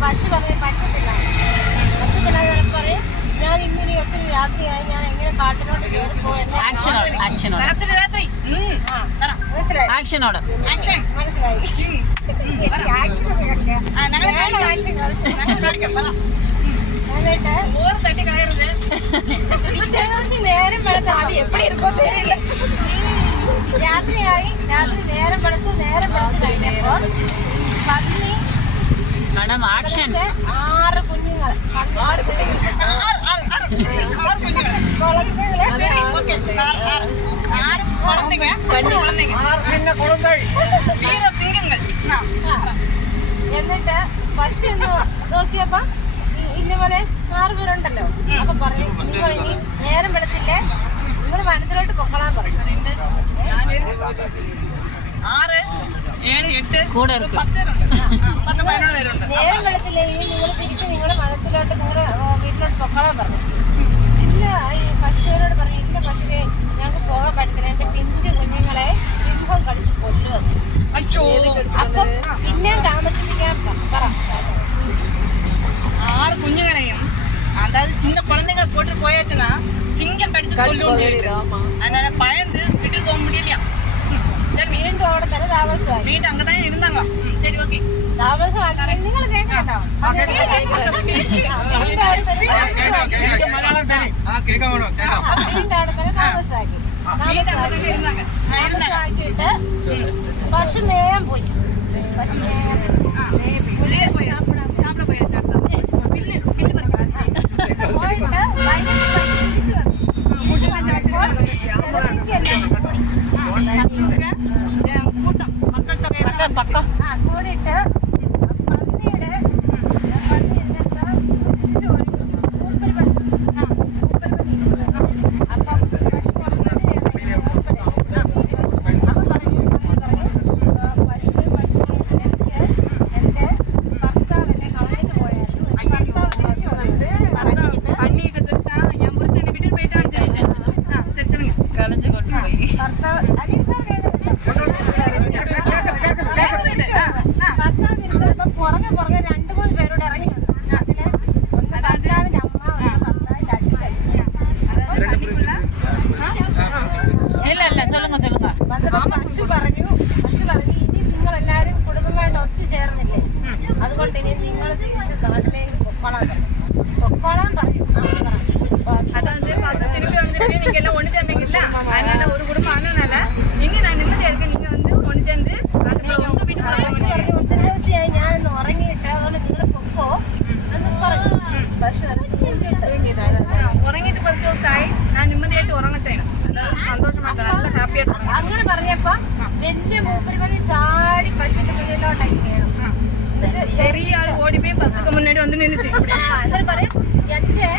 പശു പറയാൻ പറ്റത്തില്ല പറയും. ഞാൻ ഇങ്ങനെ ഒത്തിരി രാത്രിയായി, ഞാൻ എങ്ങനെ കാട്ടിലോട്ട് കയറി പോയി മനസ്സിലായി. നേരം വെളുത്ത് അവി എപ്പടി എടുക്കോ തരില്ല. രാത്രിയായി, രാത്രി നേരം വെളുത്തു. നേരം വെളുത്ത് കഴിഞ്ഞപ്പോൾ പന്നി 6 കുഞ്ഞുങ്ങൾ എന്നിട്ട് പശു എന്ന് നോക്കിയപ്പോ ഇന്നപോലെ 6 പേരുണ്ടല്ലോ. അപ്പൊ പറയും, നിങ്ങൾ ഇനി നേരം വെളുത്തില്ലേ, നിങ്ങൾ മനസ്സിലോട്ട് പൊക്കളാൻ പറയും. 6, 7, 8 നേരം വെളുത്തില്ലേ, ഇനി നിങ്ങൾ തിരിച്ച് നിങ്ങളുടെ മനസ്സിലോട്ട് നിങ്ങളുടെ വീട്ടിലോട്ട് പൊക്കളാൻ പറഞ്ഞു. ഇല്ല, ഈ പശുവിനോട് പറഞ്ഞു, ഇല്ല പശുവെ, ഞങ്ങൾക്ക് പോകാൻ പറ്റത്തില്ല, എന്റെ പിഞ്ചു കുഞ്ഞുങ്ങളെ സിംഹം കടിച്ചു കൊല്ലുക. അപ്പൊ പിന്നെയും താമസിപ്പിക്കാൻ പറ. 6 കുഞ്ഞുങ്ങളെയും, അതായത് சின்ன குழந்தைங்களை போட்டு போயாச்சுன்னா சிங்கம் கடிச்சு கொல்லும் அதனால பயந்து விட்டு போக முடியலையா. വീണ്ടും അവിടെ തന്നെ താമസമായി. വീണ്ടും അങ്ങ് തന്നെ ഇരുന്നാங்க. ശരി, ഓക്കെ. താമസമാക്കി നിങ്ങൾ കേൾക്കട്ടോ. വീണ്ടും അവിടെ തന്നെ താമസാക്കി. താമസാക്കിയിട്ട് പശു മേയാൻ പോയി. പശു മേയാൻ പോയിട്ട് തിരിച്ചു വന്നു. കൂടിയിട്ട് പന്നിയുടെ പുറകെ 2-3 പേരോട് ഇറങ്ങി വന്നു. അതില് ഒന്ന് ഭർത്താവിന്റെ അമ്മ, ഒന്ന് ഭർത്താവിന്റെ അച്ഛൻ. പശു പറഞ്ഞു, ഇനി നിങ്ങൾ എല്ലാവരും കുടുംബമായിട്ട് ഒത്തുചേർന്നില്ലേ, അതുകൊണ്ട് ഇനി നിങ്ങൾ തിരിച്ച് നാട്ടിലേക്ക് പൊക്കോളാൻ പറഞ്ഞു. அதாவது பசங்க திருப்பி வந்துட்டு நீங்க எல்லாம் ஒண்ணு சேர்ந்தீங்கல்ல, அதனால ஒரு குடும்பம் ஆனனால இனி நான் நிம்மதியா இருக்கேன். நீங்க வந்து ஒண்ணு சேர்ந்து அதுக்குள்ள உங்க வீட்டுக்கு ഒത്തിരി ദിവസമായി ഞാനൊന്ന് ഉറങ്ങിയിട്ട്, അതുകൊണ്ട് നിങ്ങൾ പൊക്കോ എന്ന് പറഞ്ഞു. പക്ഷെ ഉറങ്ങിയിട്ട് കുറച്ച് ദിവസമായി, ഞാൻ നിമ്മതിയായിട്ട് ഉറങ്ങട്ടെ, സന്തോഷമായിട്ട് നല്ല ഹാപ്പി ആയിട്ട്. അങ്ങനെ പറഞ്ഞപ്പോ വലിയ മൂപ്പര് ചാടി പശുവിന്റെ മുന്നിലോട്ടാക്കി കയറും. ചെറിയ ആള് ഓടിപ്പോയി ബസ്സൊക്കെ മുന്നേടി വന്ന് നിന്നിച്ച് എന്നിട്ട് പറയും, എന്റെ